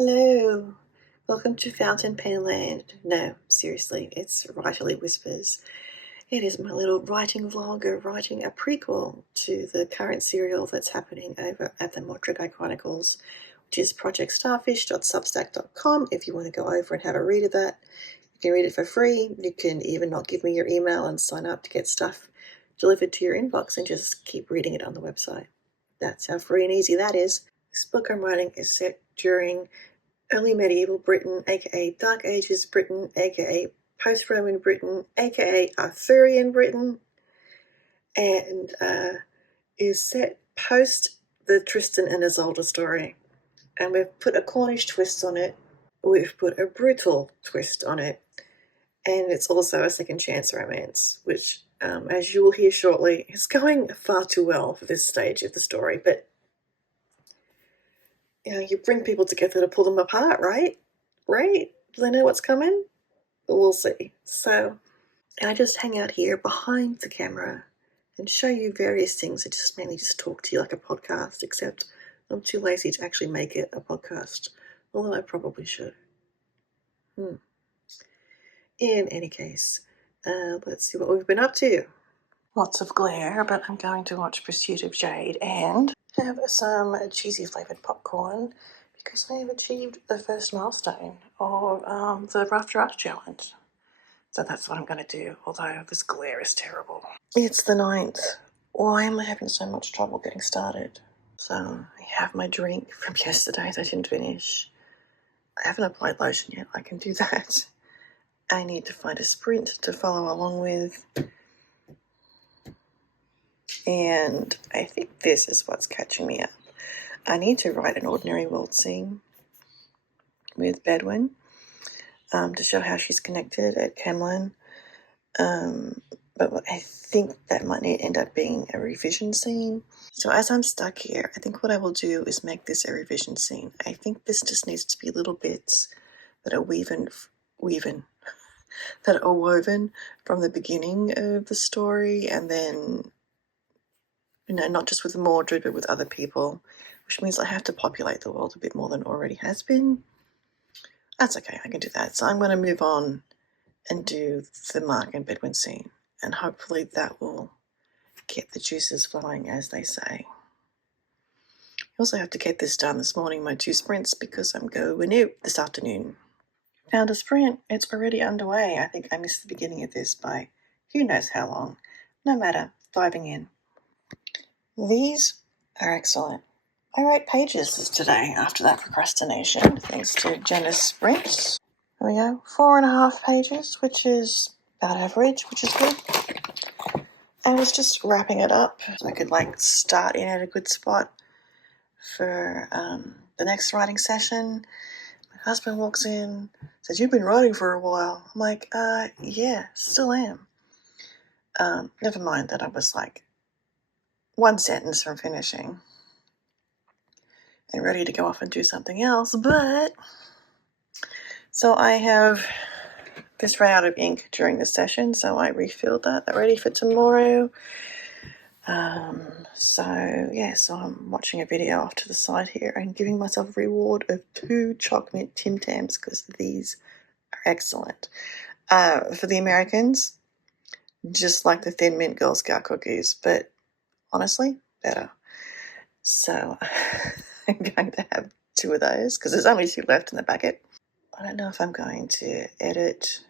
Hello, welcome to Fountain Pen Land. No, seriously, it's Writerly Whispers. It is my little writing vlog, writing a prequel to the current serial that's happening over at the Mordred Chronicles, which is projectstarfish.substack.com. If you want to go over and have a read of that, you can read it for free. You can even not give me your email and sign up to get stuff delivered to your inbox and just keep reading it on the website. That's how free and easy that is. This book I'm writing is set during early medieval Britain, aka Dark Ages Britain, aka post-Roman Britain, aka Arthurian Britain, and is set post the Tristan and Isolde story. And we've put a Cornish twist on it, we've put a brutal twist on it, and it's also a second chance romance, which, as you will hear shortly, is going far too well for this stage of the story, but you bring people together to pull them apart, right? Right? Do they know what's coming? We'll see. So I just hang out here behind the camera and show you various things. I just mainly just talk to you like a podcast, except I'm too lazy to actually make it a podcast, although I probably should. In any case, let's see what we've been up to. Lots of glare, but I'm going to watch Pursuit of Jade and have some cheesy flavoured popcorn because I have achieved the first milestone of the Rough Draft Challenge. So that's what I'm going to do, although this glare is terrible. It's the 9th. Why am I having so much trouble getting started? So I have my drink from yesterday that I didn't finish. I haven't applied lotion yet. I can do that. I need to find a sprint to follow along with. And I think this is what's catching me up. I need to write an ordinary world scene with Bedouin to show how she's connected at Camlin. But I think that might end up being a revision scene. So as I'm stuck here, I think what I will do is make this a revision scene. I think this just needs to be little bits that are woven that are woven from the beginning of the story, and then not just with Mordred, but with other people, which means I have to populate the world a bit more than already has been. That's okay, I can do that. So I'm going to move on and do the Mark and Bedouin scene, and hopefully that will get the juices flowing, as they say. I also have to get this done this morning, my 2 sprints, because I'm going out this afternoon. Found a sprint. It's already underway. I think I missed the beginning of this by who knows how long. No matter, diving in. These are excellent. I wrote pages today after that procrastination, thanks to Jenna's sprints. There we go, 4.5 pages, which is about average, which is good. I was just wrapping it up so I could start in at a good spot for the next writing session. My husband walks in, says, "You've been writing for a while." I'm like, yeah, still am. Never mind that I was 1 sentence from finishing and ready to go off and do something else, but so I have this ran out of ink during the session, so I refilled that ready for tomorrow. So I'm watching a video off to the side here and giving myself a reward of 2 chocolate Tim Tams because these are excellent. For the Americans, just like the Thin Mint Girl Scout cookies, but honestly, better. So I'm going to have 2 of those because there's only 2 left in the packet. I don't know if I'm going to edit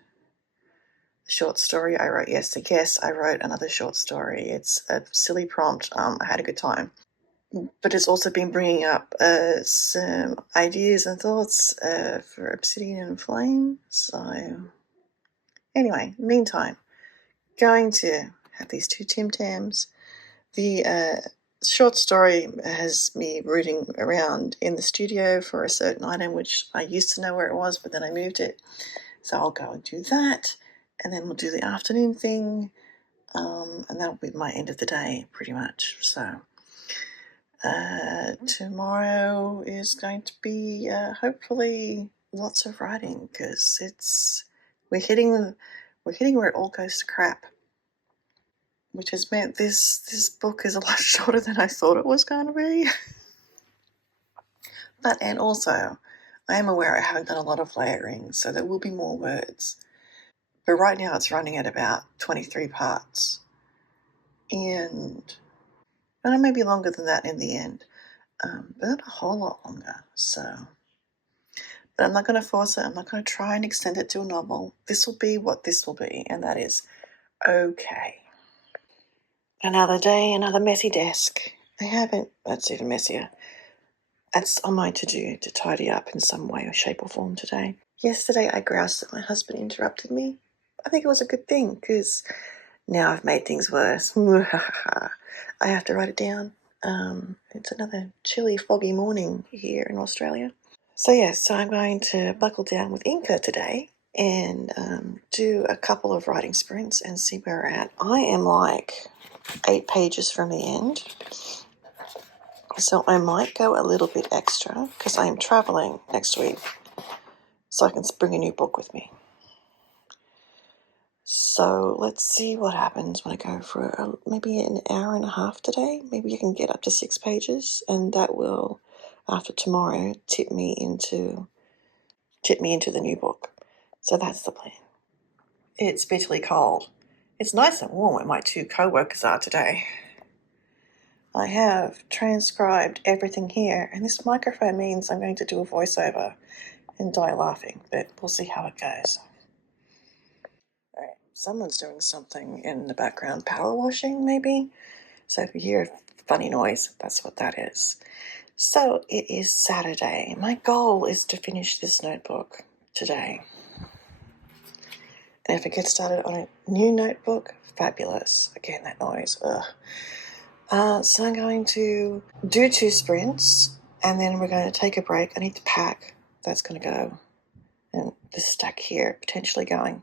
the short story I wrote yesterday. Yes, I wrote another short story. It's a silly prompt. I had a good time. But it's also been bringing up some ideas and thoughts for Obsidian and Flame. So anyway, meantime, going to have these 2 Tim Tams. The short story has me rooting around in the studio for a certain item, which I used to know where it was, but then I moved it. So I'll go and do that, and then we'll do the afternoon thing, and that'll be my end of the day, pretty much. So tomorrow is going to be hopefully lots of writing because we're hitting where it all goes to crap, which has meant this book is a lot shorter than I thought it was going to be. And also, I am aware I haven't done a lot of layering, so there will be more words. But right now it's running at about 23 parts. And it may be longer than that in the end, but not a whole lot longer. But I'm not going to force it. I'm not going to try and extend it to a novel. This will be what this will be, and that is okay. Another day, another messy desk. That's even messier. That's on my to-do, to tidy up in some way or shape or form today. Yesterday I groused that my husband interrupted me. I think it was a good thing, because now I've made things worse. I have to write it down. It's another chilly, foggy morning here in Australia. So I'm going to buckle down with Inca today and do a couple of writing sprints and see where we're at. I am like 8 pages from the end, so I might go a little bit extra because I am traveling next week, so I can bring a new book with me. So let's see what happens when I go for maybe an hour and a half today. Maybe I can get up to 6 pages, and that will, after tomorrow, tip me into the new book. So that's the plan. It's bitterly cold. It's nice and warm where my 2 co-workers are today. I have transcribed everything here, and this microphone means I'm going to do a voiceover and die laughing, but we'll see how it goes. All right, someone's doing something in the background, power washing maybe? So if you hear a funny noise, that's what that is. So it is Saturday. My goal is to finish this notebook today. And if I get started on a new notebook, fabulous. Again, that noise, ugh. So I'm going to do 2 sprints, and then we're going to take a break. I need to pack. That's going to go. And this stack here, potentially going.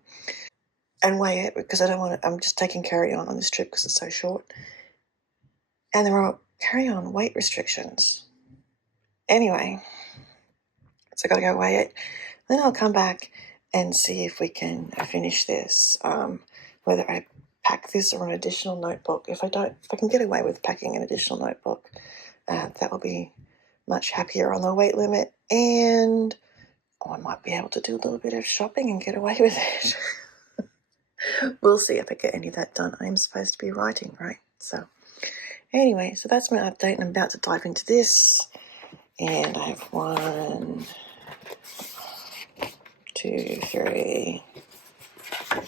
And weigh it, because I don't want to, I'm just taking carry-on this trip because it's so short. And there are carry-on weight restrictions. Anyway, so I've got to go weigh it. Then I'll come back and see if we can finish this, whether I pack this or an additional notebook. If I can get away with packing an additional notebook, that will be much happier on the weight limit, and I might be able to do a little bit of shopping and get away with it. We'll see if I get any of that done. I'm supposed to be writing, right? So anyway, so that's my update, and I'm about to dive into this, and I have 1, 2, 3,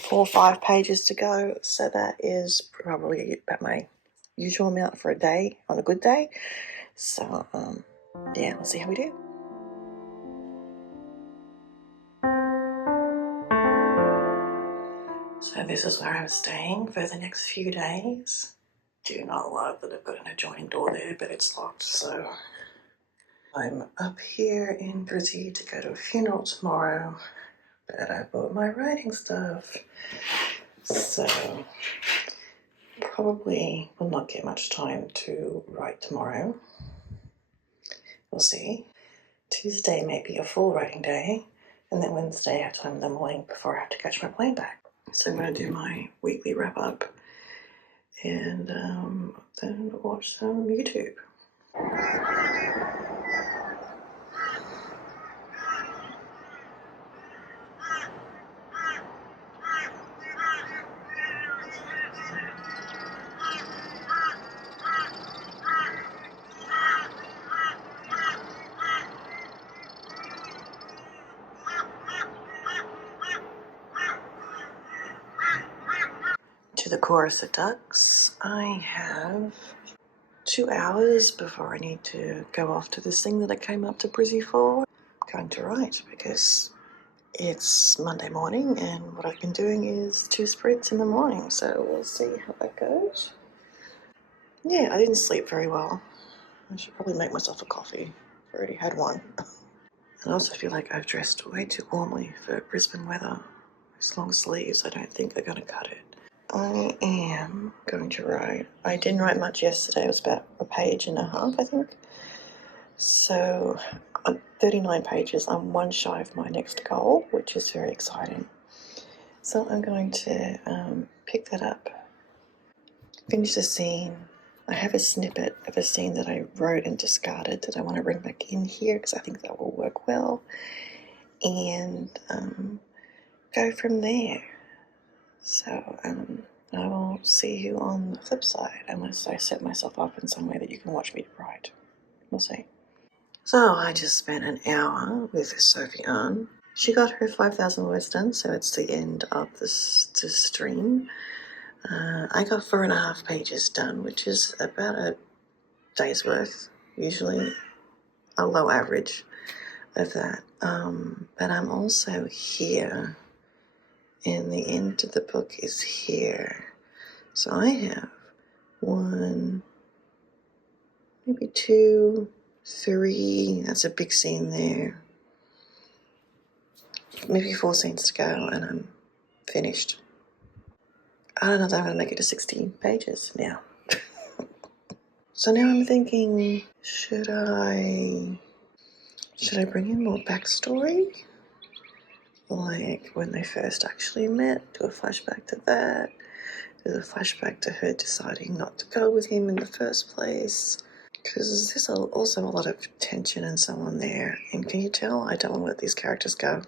4, 5 pages to go, so that is probably about my usual amount for a day on a good day. So we'll see how we do. So this is where I'm staying for the next few days. Do not love that I've got an adjoining door there, but it's locked, so I'm up here in Brizzy to go to a funeral tomorrow, but I bought my writing stuff, so probably will not get much time to write tomorrow. We'll see. Tuesday may be a full writing day, and then Wednesday I have time in the morning before I have to catch my plane back. So I'm going to do my weekly wrap-up and then watch some YouTube. To the chorus of ducks, I have 2 hours before I need to go off to this thing that I came up to Brizzy for. I'm going to write because it's Monday morning, and what I've been doing is 2 sprints in the morning, so we'll see how that goes. Yeah, I didn't sleep very well. I should probably make myself a coffee. I already had one. I also feel like I've dressed way too warmly for Brisbane weather. These long sleeves, I don't think they're going to cut it. I am going to write. I didn't write much yesterday. It was about 1.5 pages, I think. So on 39 pages, I'm 1 shy of my next goal, which is very exciting. So I'm going to pick that up, finish the scene, I have a snippet of a scene that I wrote and discarded that I want to bring back in here because I think that will work well, and go from there. So I will see you on the flip side, unless I set myself up in some way that you can watch me write. We'll see. So I just spent an hour with Sophie Ann. She got her 5,000 words done, so it's the end of this stream. I got 4.5 pages done, which is about a day's worth, usually a low average of that. But I'm also here, and the end of the book is here. So I have 1, maybe 2, 3, that's a big scene there. Maybe 4 scenes to go, and I'm finished. I don't know that I'm going to make it to 16 pages now. So now I'm thinking, should I bring in more backstory? Like when they first actually met, do a flashback to that, do a flashback to her deciding not to go with him in the first place. Because there's also a lot of tension and so on there. And can you tell I don't want to let these characters go?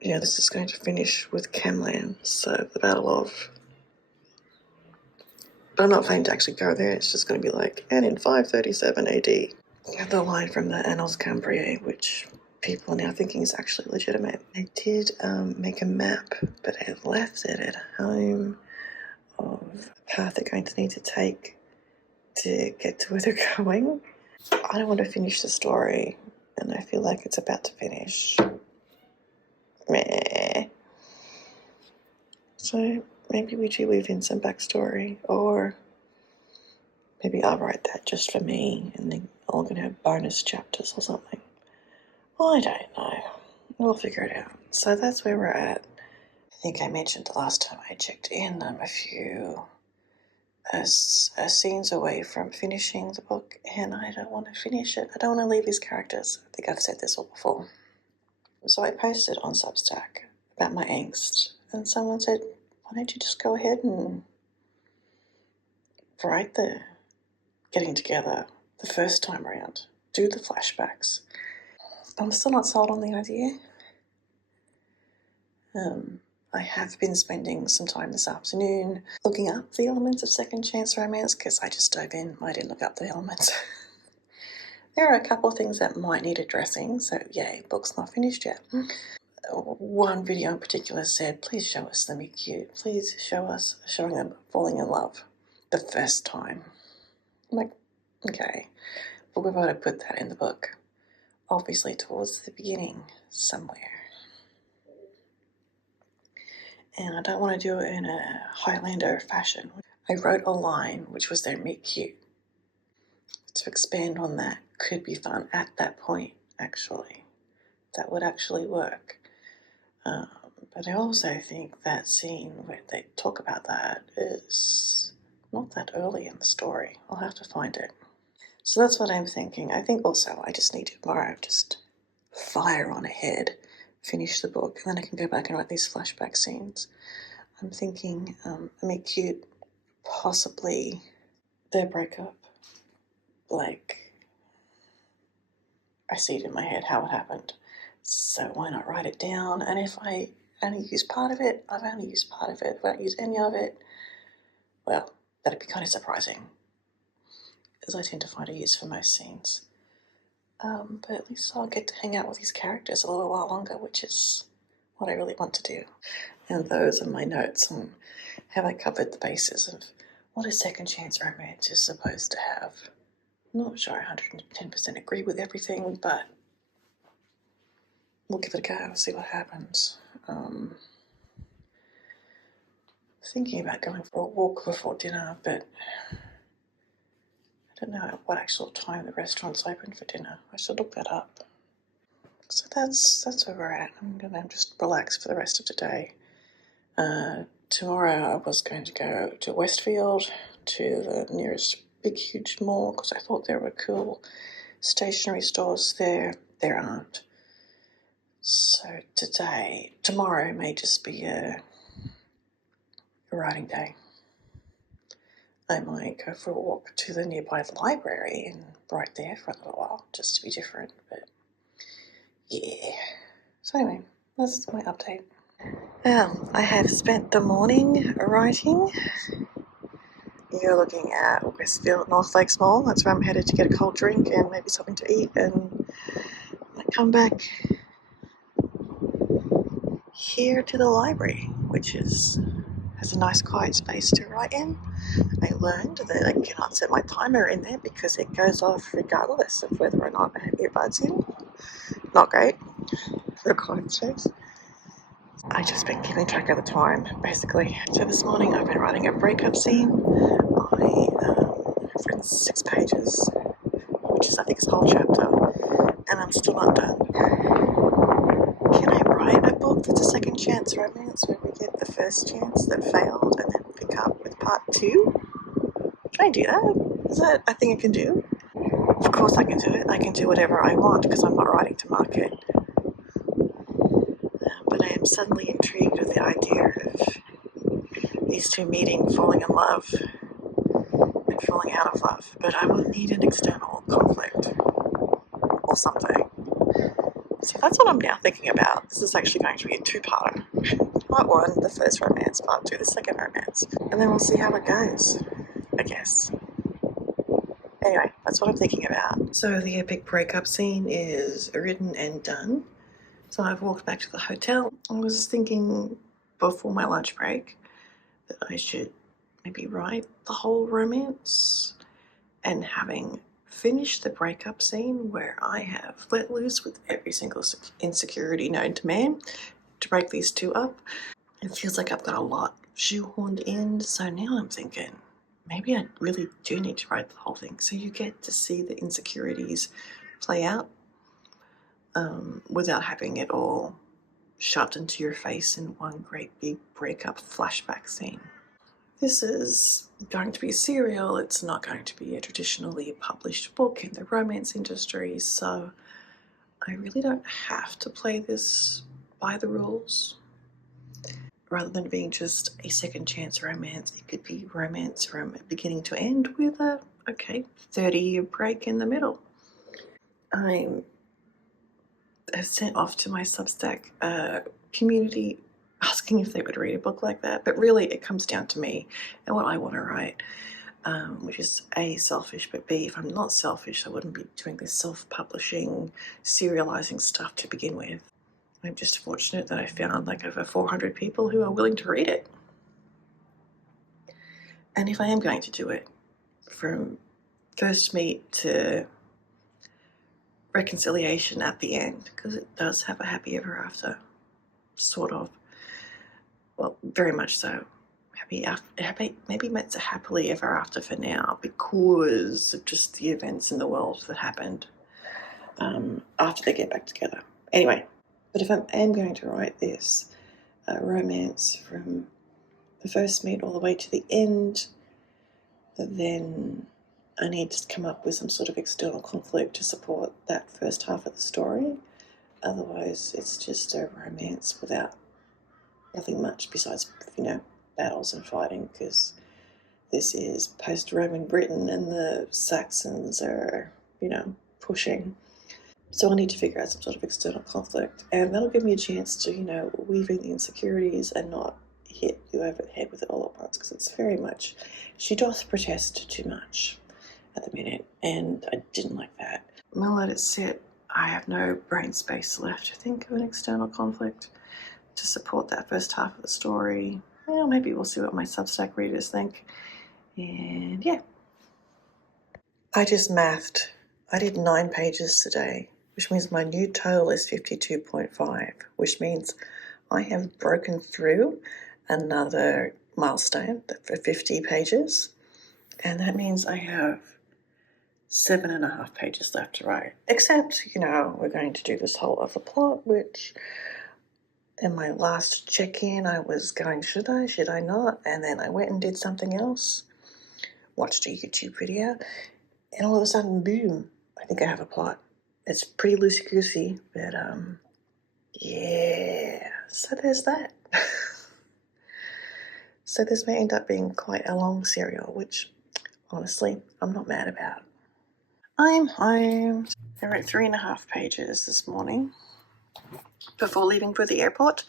Yeah, this is going to finish with Camlan, so the Battle of... But I'm not planning to actually go there, it's just going to be like, and in 537 AD. You have the line from the Annals Cambriae, which people are now thinking is actually legitimate. I did make a map, but I left it at home of the path they're going to need to take to get to where they're going. I don't want to finish the story, and I feel like it's about to finish. Meh. So maybe we do weave in some backstory, or maybe I'll write that just for me, and then I'm going to have bonus chapters or something. I don't know. We'll figure it out. So that's where we're at. I think I mentioned the last time I checked in, I'm a few scenes away from finishing the book, and I don't want to finish it. I don't want to leave these characters. I think I've said this all before. So I posted on Substack about my angst, and someone said, why don't you just go ahead and write the getting together the first time around? Do the flashbacks. I'm still not sold on the idea. I have been spending some time this afternoon looking up the elements of second chance romance because I just dove in. I didn't look up the elements. There are a couple of things that might need addressing, so yay, book's not finished yet. One video in particular said, please show us them meet cute. Please show us showing them falling in love the first time. I'm like, okay, but we've got to put that in the book. Obviously towards the beginning somewhere. And I don't want to do it in a Highlander fashion. I wrote a line which was their meet cute. To expand on that could be fun at that point, actually. That would actually work. But I also think that scene where they talk about that is not that early in the story. I'll have to find it. So that's what I'm thinking. I think also I just need to tomorrow just fire on ahead, finish the book, and then I can go back and write these flashback scenes. I'm thinking meet cute, possibly their breakup. Like, I see it in my head how it happened. So why not write it down? And if I only use part of it, I've only used part of it. If I don't use any of it, well, that'd be kind of surprising, as I tend to find a use for most scenes. But at least I'll get to hang out with these characters a little while longer, which is what I really want to do. And those are my notes on have I covered the bases of what a second chance romance is supposed to have. I'm not sure I 110% agree with everything, but we'll give it a go, see what happens. Thinking about going for a walk before dinner, but I don't know what actual time the restaurant's open for dinner. I should look that up. So that's where we're at. I'm gonna just relax for the rest of the day. Tomorrow I was going to go to Westfield, to the nearest big huge mall, because I thought there were cool stationery stores there. There aren't. So tomorrow may just be a writing day. I might go for a walk to the nearby library and write there for a little while, just to be different, but yeah. So anyway, that's my update. Well, I have spent the morning writing. You're looking at Westfield, North Lakes Mall. That's where I'm headed to get a cold drink and maybe something to eat, and I come back here to the library, which has a nice quiet space to write in. I learned that I cannot set my timer in there because it goes off regardless of whether or not I have earbuds in. Not great for a quiet space. I just been keeping track of the time, basically. So this morning I've been writing a breakup scene. I've written 6 pages, which is I think is a whole chapter, and I'm still not done. Can I write a book that's a second chance romance where we get the first chance that failed and then pick up with part 2? Can I do that? Is that a thing I can do? Of course I can do it. I can do whatever I want because I'm not writing to market. But I am suddenly intrigued with the idea of these two meeting, falling in love, and falling out of love. But I will need an external conflict or something. So that's what I'm now thinking about. This is actually going to be a 2-parter. Part 1, the first romance. Part 2, the second romance. And then we'll see how it goes, I guess. Anyway, that's what I'm thinking about. So the epic breakup scene is written and done. So I've walked back to the hotel. I was thinking before my lunch break that I should maybe write the whole romance, and having finished the breakup scene where I have let loose with every single insecurity known to man to break these two up, it feels like I've got a lot shoehorned in. So now I'm thinking maybe I really do need to write the whole thing so you get to see the insecurities play out without having it all shoved into your face in one great big breakup flashback scene. This is going to be serial. It's not going to be a traditionally published book in the romance industry, so I really don't have to play this by the rules. Rather than being just a second chance romance, it could be romance from beginning to end with a 30-year break in the middle. I have sent off to my Substack community asking if they would read a book like that, but really it comes down to me and what I want to write, which is A, selfish, but B, if I'm not selfish, I wouldn't be doing this self-publishing, serializing stuff to begin with. I'm just fortunate that I found like over 400 people who are willing to read it. And if I am going to do it, from first meet to reconciliation at the end, because it does have a happy ever after, sort of. Well, very much so. Maybe it's a happily ever after for now because of just the events in the world that happened after they get back together. Anyway, but if I am going to write this romance from the first meet all the way to the end, then I need to come up with some sort of external conflict to support that first half of the story. Otherwise, it's just a romance without nothing much besides, battles and fighting, because this is post-Roman Britain and the Saxons are, pushing. So I need to figure out some sort of external conflict, and that'll give me a chance to, weave in the insecurities and not hit you over the head with it all at once, because it's very much, she doth protest too much at the minute, and I didn't like that. I'm gonna let it sit. I have no brain space left to think of an external conflict to support that first half of the story. Well, maybe we'll see what my Substack readers think. And yeah. I just mathed. I did 9 pages today, which means my new total is 52.5, which means I have broken through another milestone for 50 pages. And that means I have 7.5 pages left to write. Except, we're going to do this whole other plot, which in my last check-in, I was going, should I not? And then I went and did something else, watched a YouTube video, and all of a sudden, boom, I think I have a plot. It's pretty loosey-goosey, but yeah, so there's that. So this may end up being quite a long serial, which honestly, I'm not mad about. I'm home. I wrote 3.5 pages this morning before leaving for the airport.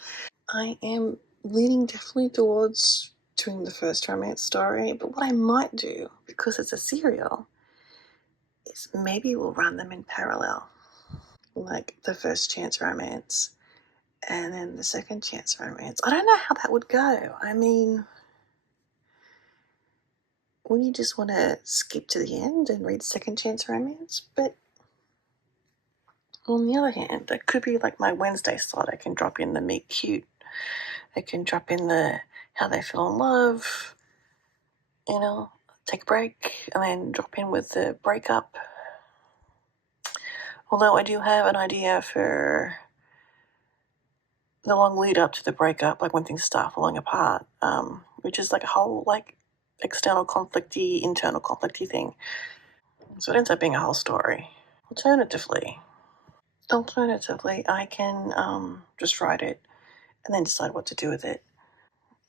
I am leaning definitely towards doing the first romance story, but what I might do, because it's a serial, is maybe we'll run them in parallel. Like the first chance romance and then the second chance romance. I don't know how that would go. I mean, wouldn't you just want to skip to the end and read second chance romance? But on the other hand, that could be like my Wednesday slot. I can drop in the meet cute. I can drop in the how they fell in love, take a break, and then drop in with the breakup. Although I do have an idea for the long lead up to the breakup, like when things start falling apart, which is like a whole like external conflicty, internal conflicty thing. So it ends up being a whole story. Alternatively, I can just write it and then decide what to do with it.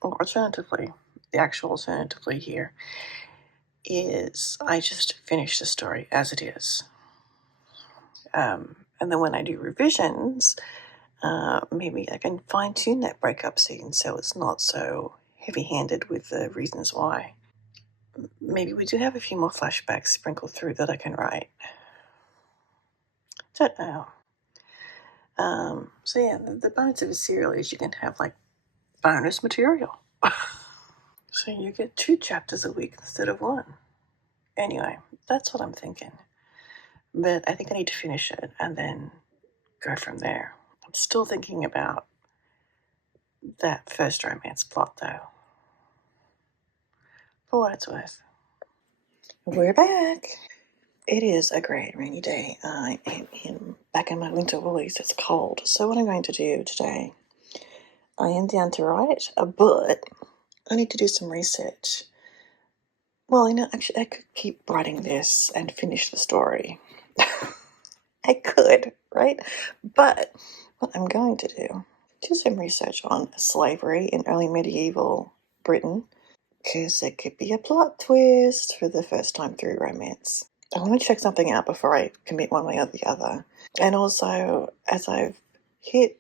Or alternatively, the actual alternatively here is I just finish the story as it is. And then when I do revisions, maybe I can fine tune that breakup scene so it's not so heavy handed with the reasons why. Maybe we do have a few more flashbacks sprinkled through that I can write. Don't know. So yeah, the bonus of a serial is you can have like bonus material. So you get 2 chapters a week instead of 1. Anyway, that's what I'm thinking. But I think I need to finish it and then go from there. I'm still thinking about that first romance plot though. For what it's worth. We're back. It is a great rainy day. I am back in my winter woolies. It's cold. So what I'm going to do today, I am down to write, but I need to do some research. Well, actually, I could keep writing this and finish the story. I could, right? But what I'm going to do some research on slavery in early medieval Britain, because it could be a plot twist for the first time through romance. I want to check something out before I commit one way or the other. And also, as I've hit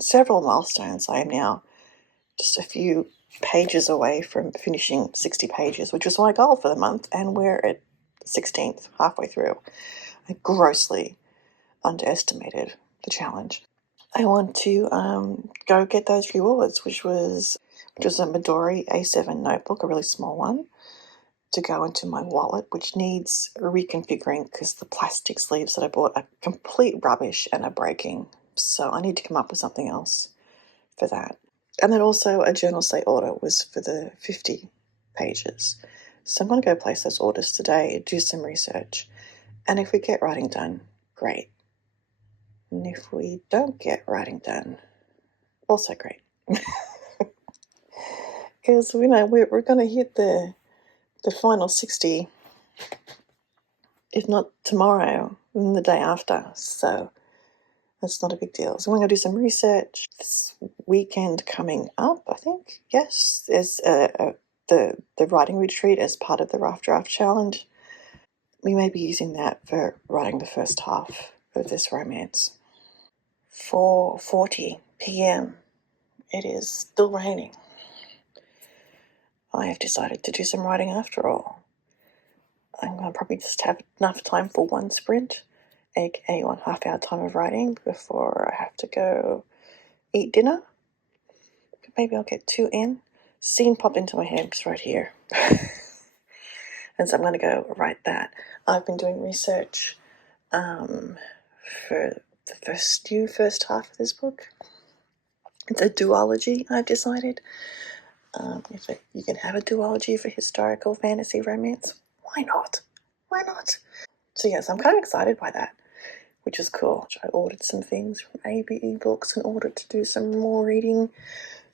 several milestones, I am now just a few pages away from finishing 60 pages, which was my goal for the month, and we're at the 16th, halfway through. I grossly underestimated the challenge. I want to go get those rewards, which was a Midori A7 notebook, a really small one, to go into my wallet, which needs reconfiguring because the plastic sleeves that I bought are complete rubbish and are breaking. So I need to come up with something else for that. And then also a journal say order was for the 50 pages. So I'm going to go place those orders today, do some research. And if we get writing done, great. And if we don't get writing done, also great. Because we're going to hit the final 60, if not tomorrow, then the day after. So that's not a big deal. So we're going to do some research this weekend coming up, I think. Yes, there's the writing retreat as part of the Rough Draft Challenge. We may be using that for writing the first half of this romance. 4:40 p.m. It is still raining. I have decided to do some writing after all. I'm going to probably just have enough time for one sprint, aka 1.5 hour time of writing before I have to go eat dinner. Maybe I'll get 2 in. Scene popped into my head, it's right here. And so I'm going to go write that. I've been doing research for the first half of this book. It's a duology, I've decided. You can have a duology for historical fantasy romance. Why not? Why not? So yes, I'm kind of excited by that, which is cool. I ordered some things from ABE Books in order to do some more reading,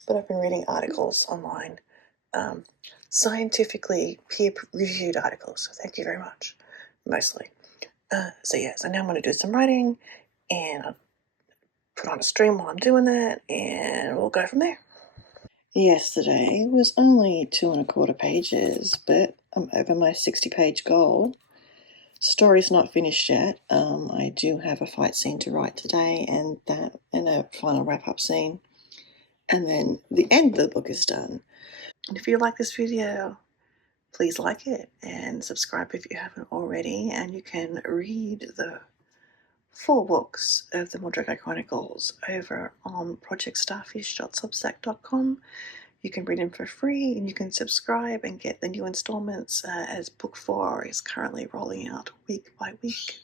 but I've been reading articles online, scientifically peer-reviewed articles, so thank you very much, mostly. So now I'm going to do some writing, and I'll put on a stream while I'm doing that, and we'll go from there. Yesterday was only 2.25 pages, but I'm over my 60-page goal. Story's not finished yet. I do have a fight scene to write today, and a final wrap-up scene, and then the end of the book is done. And if you like this video, please like it and subscribe if you haven't already, and you can read the 4 books of the Mordreco Chronicles over on projectstarfish.substack.com. You can read them for free, and you can subscribe and get the new installments as book 4 is currently rolling out week by week.